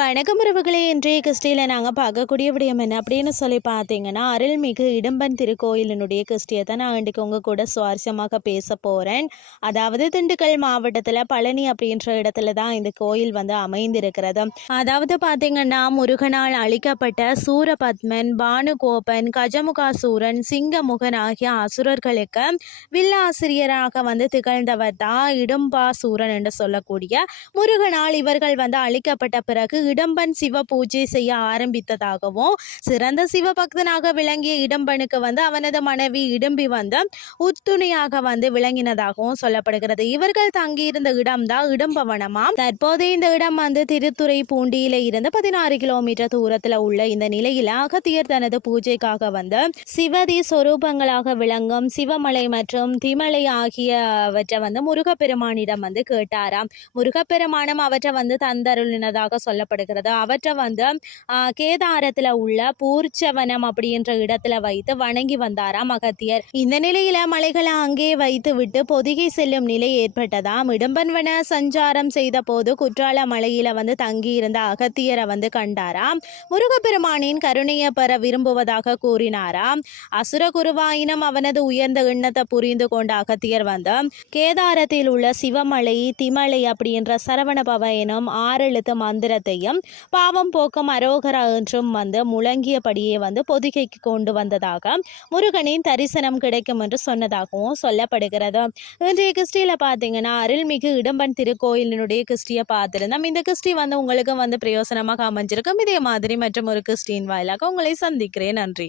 வணக்கம் உறவுகளே இன்றைய கிறிஸ்டியில் நாங்கள் பார்க்கக்கூடிய விடயம் என்ன அப்படின்னு சொல்லி பார்த்தீங்கன்னா அருள்மிகு இடும்பன் திருக்கோயிலினுடைய கிறிஸ்டியத்தை நான் இன்றைக்கு உங்கள் கூட சுவாரஸ்யமாக பேச போகிறேன் அதாவது திண்டுக்கல் மாவட்டத்தில் பழனி அப்படின்ற இடத்துல தான் இந்த கோயில் வந்து அமைந்திருக்கிறது. அதாவது பார்த்தீங்கன்னா முருகனால் அழிக்கப்பட்ட சூரபத்மன் பானுகோபன் கஜமுகாசூரன் சிங்கமுகன் ஆகிய அசுரர்களுக்கு வில்லாசிரியராக வந்து திகழ்ந்தவர் தான் இடும்பாசூரன் என்று சொல்லக்கூடிய முருகனால் இவர்கள் வந்து அழிக்கப்பட்ட பிறகு இடம்பன் சிவ பூஜை செய்ய ஆரம்பித்ததாகவும் சிறந்த சிவபக்தனாக விளங்கிய இடம்பனுக்கு வந்து அவனது மனைவி இடும்பி வந்து உத்துணையாக வந்து விளங்கினதாகவும் சொல்லப்படுகிறது. இவர்கள் தங்கியிருந்த இடம்தான் இடம்பவனமாம் தற்போது இந்த இடம் வந்து திருத்துறை பூண்டியில இருந்து பதினாறு கிலோமீட்டர் தூரத்துல உள்ள இந்த நிலையில அகத்தியர் தனது பூஜைக்காக வந்து சிவதி சொரூபங்களாக விளங்கும் சிவமலை மற்றும் திமலை ஆகியவற்றை வந்து முருகப்பெருமானிடம் வந்து கேட்டாராம். முருகப்பெருமானம் அவற்றை வந்து தந்தருளினதாக சொல்லப்படுகிறது அவற்றை வந்து கேதாரத்தில் உள்ள பூர்ச்சவனம் அப்படின்ற இடத்துல வைத்து வணங்கி வந்தாராம் அகத்தியர் இந்த நிலையில மலைகளை அங்கே வைத்து விட்டு பொதிகை செல்லும் நிலை ஏற்பட்டதாம் இடும்பன்வன சஞ்சாரம் செய்த போது குற்றால மலையில வந்து தங்கியிருந்த அகத்தியரை வந்து கண்டாராம் முருகப்பெருமானின் கருணையை பெற விரும்புவதாக கூறினாராம் அசுர குருவாயினம் அவனது உயர்ந்த எண்ணத்தை புரிந்து கொண்ட அகத்தியர் வந்து கேதாரத்தில் உள்ள சிவமலை திமலை அப்படின்ற சரவணபவ எனும் ஆறெழுத்து மந்திரத்தையும் பாவம் போக்கும் அரோகரா என்றும் வந்து முழங்கியபடியே வந்து பொதிகைக்கு கொண்டு வந்ததாக முருகனின் தரிசனம் கிடைக்கும் என்று சொன்னதாகவும் சொல்லப்படுகிறது. இன்றைய கிறிஸ்டியில் பார்த்தீங்கன்னா அருள்மிகு இடம்பன் திருக்கோயிலினுடைய கிறிஸ்டியை பார்த்துருந்தோம். இந்த கிறிஸ்டி வந்து உங்களுக்கு வந்து பிரயோசனமாக அமைஞ்சிருக்கும். இதே மாதிரி மற்றும் ஒரு கிறிஸ்டியின் வாயிலாக உங்களை சந்திக்கிறேன். நன்றி.